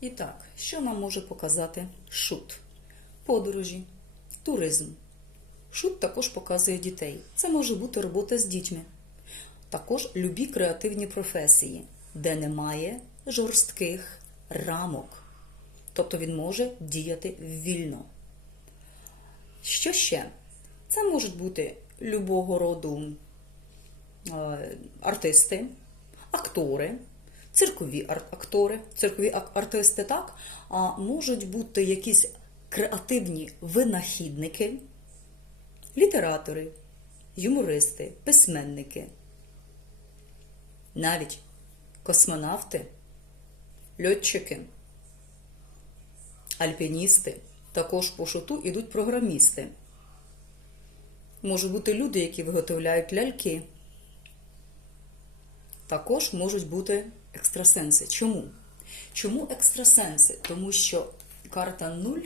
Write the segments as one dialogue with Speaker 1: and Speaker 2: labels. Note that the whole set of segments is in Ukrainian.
Speaker 1: І так, що нам може показати шут? Подорожі, туризм. Шут також показує дітей. Це може бути робота з дітьми. Також любі креативні професії, де немає жорстких рамок. Тобто він може діяти вільно. Що ще? Це можуть бути любого роду е, артисти, актори, циркові актори, циркові артисти, так, а можуть бути якісь креативні винахідники, літератори, юмористи, письменники, навіть космонавти, льотчики, альпіністи, також по шуту ідуть програмісти. Можуть бути люди, які виготовляють ляльки. Також можуть бути екстрасенси. Чому? Чому екстрасенси? Тому що карта 0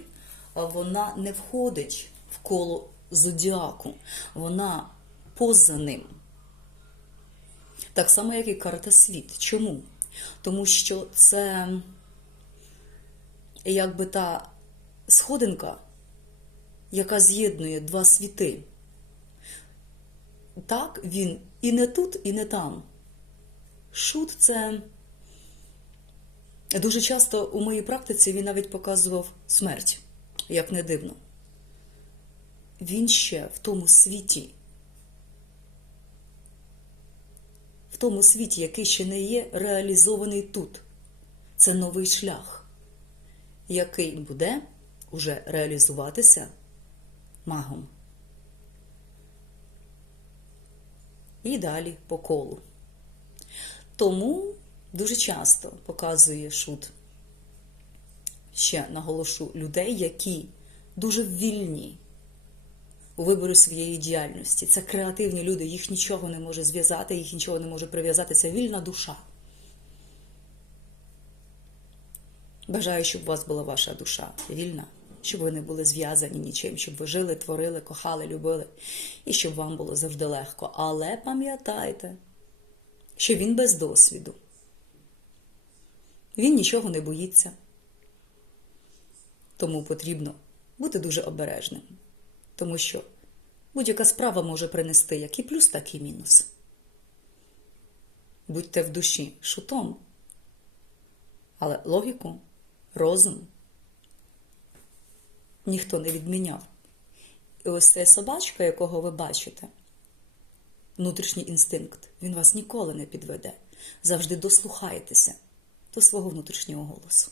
Speaker 1: вона не входить в коло зодіаку, вона поза ним. Так само, як і карта світ. Чому? Тому що це якби та сходинка, яка з'єднує два світи. Так, він і не тут, і не там. Шут це дуже часто у моїй практиці він навіть показував смерть, як не дивно. Він ще в тому світі, в тому світі, який ще не є реалізований тут. Це новий шлях, який буде уже реалізуватися магом. І далі по колу. Тому дуже часто показує шут. Ще наголошу людей, які дуже вільні у виборі своєї діяльності. Це креативні люди, їх нічого не може зв'язати, їх нічого не може прив'язати. Це вільна душа. Бажаю, щоб у вас була ваша душа вільна, щоб ви не були зв'язані нічим, щоб ви жили, творили, кохали, любили, і щоб вам було завжди легко. Але пам'ятайте, що він без досвіду. Він нічого не боїться. Тому потрібно бути дуже обережним, тому що будь-яка справа може принести як і плюс, так і мінус. Будьте в душі шутом, але логіку, розум ніхто не відміняв. І ось ця собачка, якого ви бачите, внутрішній інстинкт, він вас ніколи не підведе. Завжди дослухайтеся до свого внутрішнього голосу.